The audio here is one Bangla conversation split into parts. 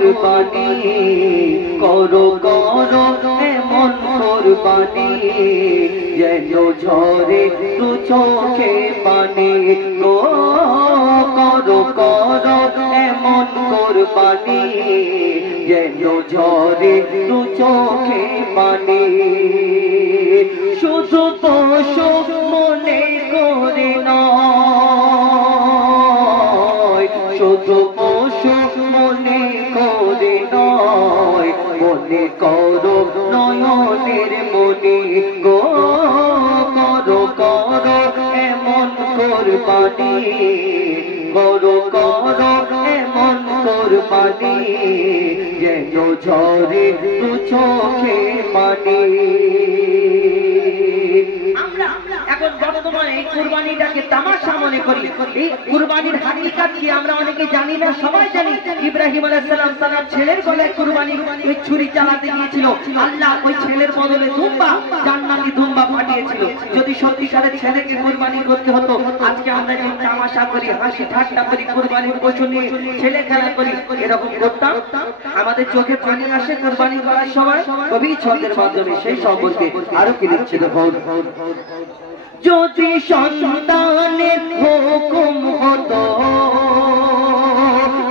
কুরবানি করো করো এমন কুরবানি যেন ঝরে দু চোখে পানি গো করো করো এমন কুরবানি যেন ঝরে দু চোখে পানি শুধু পশু মনে করে নয় শুধু পশু মনে করে নয় মনে করো নয়নের মনি গো করো করো এমন কুরবানি করো করো এমন কুরবানি যেন ঝরে দু চোখে পানি এখন বর্তমানে এই কুরবানিটাকে তামাশা মনে করি এই কুরবানির হাকিকত কি আমরা অনেকে জানি না সবাই জানি ইব্রাহিম আলাইহিস সালাম তার ছেলের গলায় কুরবানি ওই ছুরি চালাতে গিয়েছিল আল্লাহ ওই ছেলের বদলে দুম্বা জান্নাতি দুম্বা পাঠিয়েছিল যদি সত্যিকারের ছেলেকে কুরবানি করতে হতো আজকে আমরা যে তামাশা করি হাসি ঠাট্টা করি কুরবানির পশু নিয়ে ছেলে খেলা করি এরকম করতাম আমাদের চোখে পানি আসে কুরবানি করার সময় কবি ছন্দের মাধ্যমে সেই সম্পর্কে আরো কি লিখছে দেখো যদি সন্তানের হুকুম হতো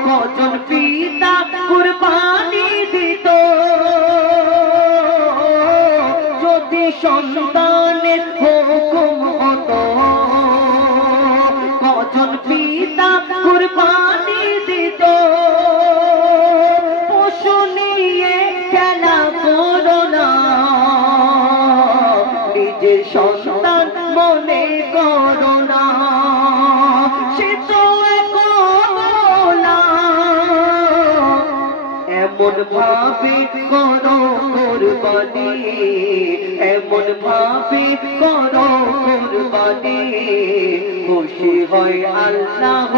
কজন পিতা কুরবানি দিত যদি সন্তানের হুকুম হতো কজন পিতা কুরবানি দিত পশু নিয়ে খেলা করো না নিজের সন্তান মনে করো না সে তো এমন ভাবে করো কুরবানি এমন ভাবে করো কুরবানি খুশি হয় আল্লাহ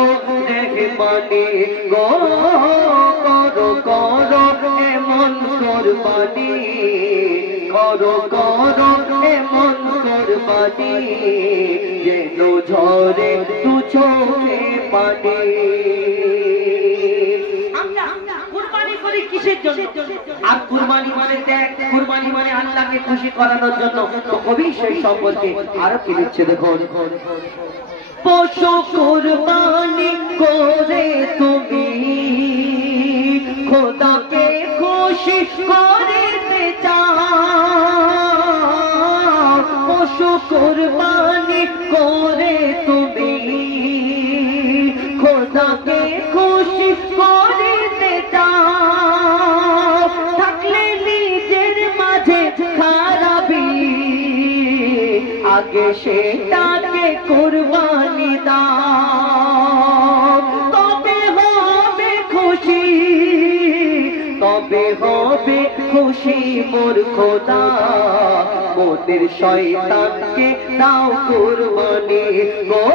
রহমানে গো করো করো এমন কুরবানি করো করো এমন কুরবানি যেন ঝরে দু চোখে পানি কুরবানি করি কিসের জন্য আর কুরবানি মানে ত্যাগ কুরবানি মানে আল্লাহকে খুশি করানোর জন্য তো কবি সেই সম্পর্কে আরো কি লিখছে দেখো পশু কুরবানি করে তুমি খোদাকে খুশি করতে চাও পশু কুরবানি করে তুমি খোদাকে খুশি করতে চাও থাকলে নিজের মাঝে খারাপি আগে সেটাকে কুরবানি দাও তবে হবে খুশি মোর খোদা মোদের শয়তানকে দাও কুরবানি গো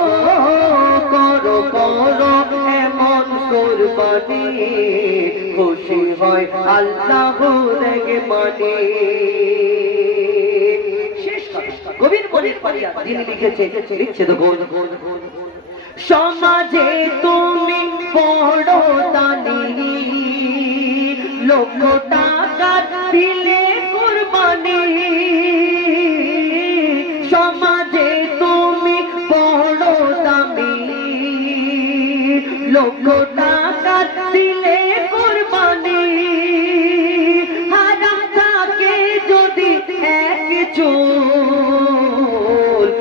করো করো এমন কুরবানি খুশি হয় আল্লাহ রহমানে কবির মনের পারিয়া যিনি লিখছে দেখো সমাজে তুমি বড় দানি লক্ষ টাকা দিলে কুরবানি সমাজে তুমি বড় দামি লক্ষ টাকা দিলে কুরবানি হারাম থাকে যদি এক চুল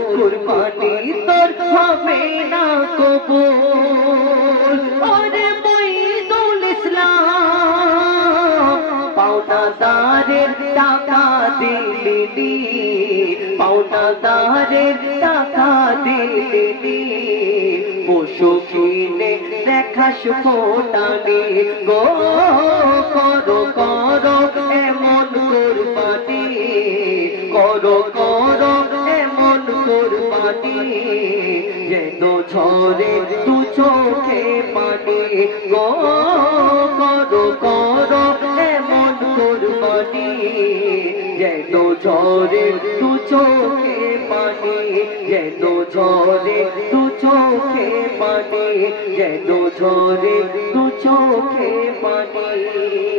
কুরবানি তোর হবে না কবুল ওরে মঈদুল ইসলাম পাওনাদারের টাকা দিলি পাওনাদারের টাকা দিলি পশু কিনে দেখাস ফোটানি গো করো করো এমন কুরবানি করো করো এমন কুরবানি যেন ঝরে দু চোখে পানি গো করো করো এমন কুরবানি যেন ঝরে দু চোখে পানি যেন ঝরে দু চোখে পানি যেন ঝরে দু চোখে পানি